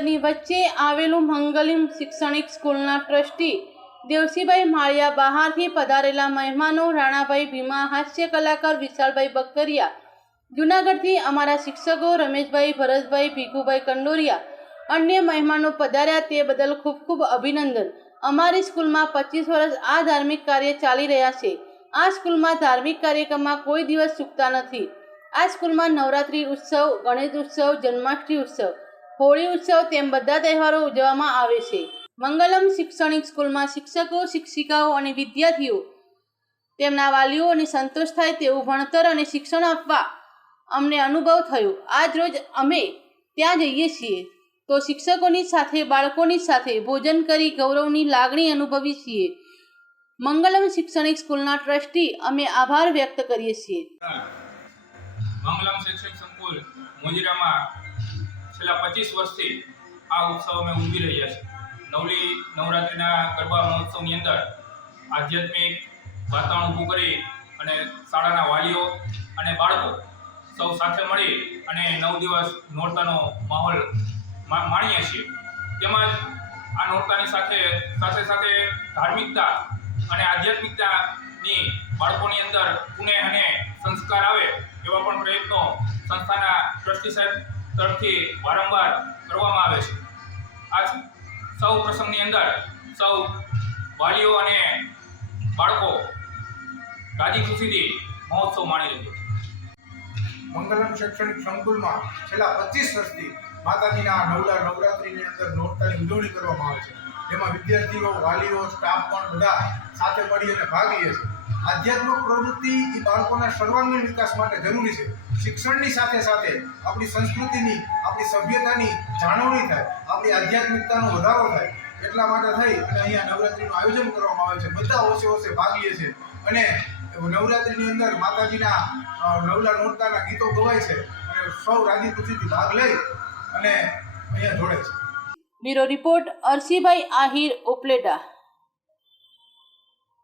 બંદરની વચ્ચે આવેલું મંગલિમ શૈક્ષણિક સ્કૂલના ટ્રસ્ટી દેવસીભાઈ માળિયા બહારથી પધારેલા મહેમાનો રાણાભાઈ ભીમા, હાસ્ય કલાકાર વિશાલભાઈ બકરિયા જૂનાગઢથી અમારા શિક્ષકો રમેશભાઈ, ભરતભાઈ, ભીખુભાઈ કંડોરિયા અન્ય મહેમાનો પધાર્યા તે બદલ ખૂબ ખૂબ અભિનંદન. અમારી સ્કૂલમાં પચીસ વર્ષ આ ધાર્મિક કાર્ય ચાલી રહ્યા છે. આ સ્કૂલમાં ધાર્મિક કાર્યક્રમમાં કોઈ દિવસ ચૂકતા નથી. આ સ્કૂલમાં નવરાત્રિ ઉત્સવ, ગણેશ ઉત્સવ, જન્માષ્ટમી ઉત્સવ હોળી ઉત્સવ તેમ બધા તહેવારો ઉજવવામાં આવે છે. મંગલમ શૈક્ષણિક સ્કૂલમાં શિક્ષકો, શિક્ષિકાઓ અને વિદ્યાર્થીઓ તેમના વાલીઓને સંતોષ થાય તેવું ભણતર અને શિક્ષણ આપવા અમને અનુભવ થયો. આજ રોજ અમે ત્યાં જઈએ છીએ. તો શિક્ષકોની સાથે, બાળકોની સાથે ભોજન કરી ગૌરવની લાગણી અનુભવી છીએ. મંગલમ શૈક્ષણિક સ્કૂલના ટ્રસ્ટી અમે આભાર વ્યક્ત કરીએ છીએ. મંગલમ શૈક્ષણિક સંકુલ મોજીરામાં છેલ્લા પચીસ વર્ષથી આ ઉત્સવ અમે ઉજવી રહ્યા છીએ. નવલી નવરાત્રિના ગરબા મહોત્સવની અંદર આધ્યાત્મિક વાતાવરણ ઊભું કરી અને શાળાના વાલીઓ અને બાળકો સૌ સાથે મળી અને નવ દિવસ નોરતાનો માહોલ માણીએ છીએ. તેમજ આ નોરતાની સાથે સાથે સાથે ધાર્મિકતા અને આધ્યાત્મિકતાની બાળકોની અંદર પુણે અને સંસ્કાર આવે એવા પણ પ્રયત્નો સંસ્થાના ટ્રસ્ટી સાહેબ તરફથી વારંવાર કરવામાં આવે છે. આ સૌ પ્રસંગની અંદર સૌ વાલીઓ અને બાળકો રાજી ખુશીથી મહોત્સવ માણી છે. મંગલમ શૈક્ષણિક સંકુલમાં છેલ્લા પચીસ વર્ષથી માતાજીના નવલા નવરાત્રિની અંદર નોરતાની ઉજવણી કરવામાં આવે છે. જેમાં વિદ્યાર્થીઓ, વાલીઓ, સ્ટાફ પણ બધા સાથે મળી અને ભાગ લે છે. આધ્યાત્મિક પ્રવૃત્તિ એ બાળકોના સર્વાંગીણ વિકાસ માટે જરૂરી છે. શિક્ષણની સાથે સાથે આપણી સંસ્કૃતિની, આપણી સભ્યતાની જાળવણી થાય, આપણી આધ્યાત્મિકતાનો વધારો થાય, એટલા માટે થઈ અને અહીંયા નવરાત્રિનું આયોજન કરવામાં આવે છે. બધા ઓછે ઓછે ભાગ લે છે અને નવરાત્રિની અંદર માતાજીના નવલા નોરતાના ગીતો ગવાય છે અને સૌ રાજી ખુશીથી ભાગ લઈ અને અહીંયા જોડે છે. Bureau report Arsibhai Ahir Upleta